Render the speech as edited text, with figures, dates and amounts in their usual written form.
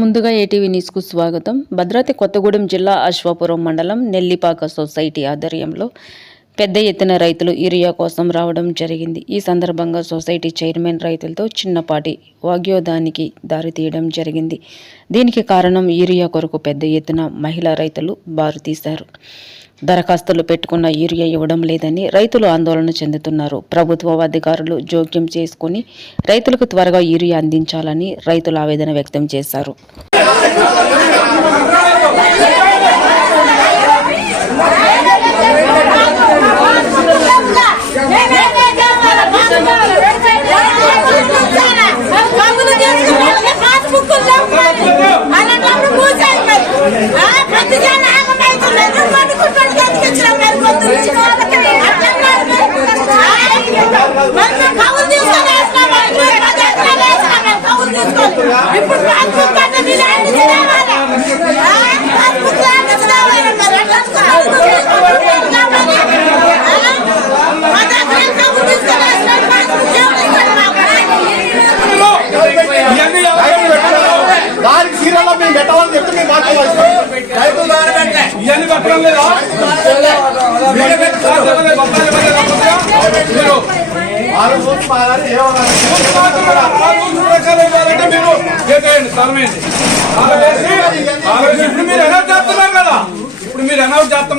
ముందుగా ఏటీవీ న్యూస్కు స్వాగతం. భద్రాద్రి కొత్తగూడెం జిల్లా అశ్వాపురం మండలం నెల్లిపాక సొసైటీ ఆధ్వర్యంలో పెద్ద ఎత్తున రైతులు యూరియా కోసం రావడం జరిగింది. ఈ సందర్భంగా సొసైటీ చైర్మన్ రైతులతో చిన్నపాటి వాగ్యోధానికి దారితీయడం జరిగింది. దీనికి కారణం యూరియా కొరకు పెద్ద ఎత్తున మహిళా రైతులు బారు తీశారు. దరఖాస్తులు పెట్టుకున్న యూరియా ఇవ్వడం లేదని రైతులు ఆందోళన చెందుతున్నారు. ప్రభుత్వ అధికారులు జోక్యం చేసుకుని రైతులకు త్వరగా యూరియా అందించాలని రైతులు ఆవేదన వ్యక్తం చేశారు. ఇప్పుడు మీరు అనౌన్స్ చేస్తున్నారు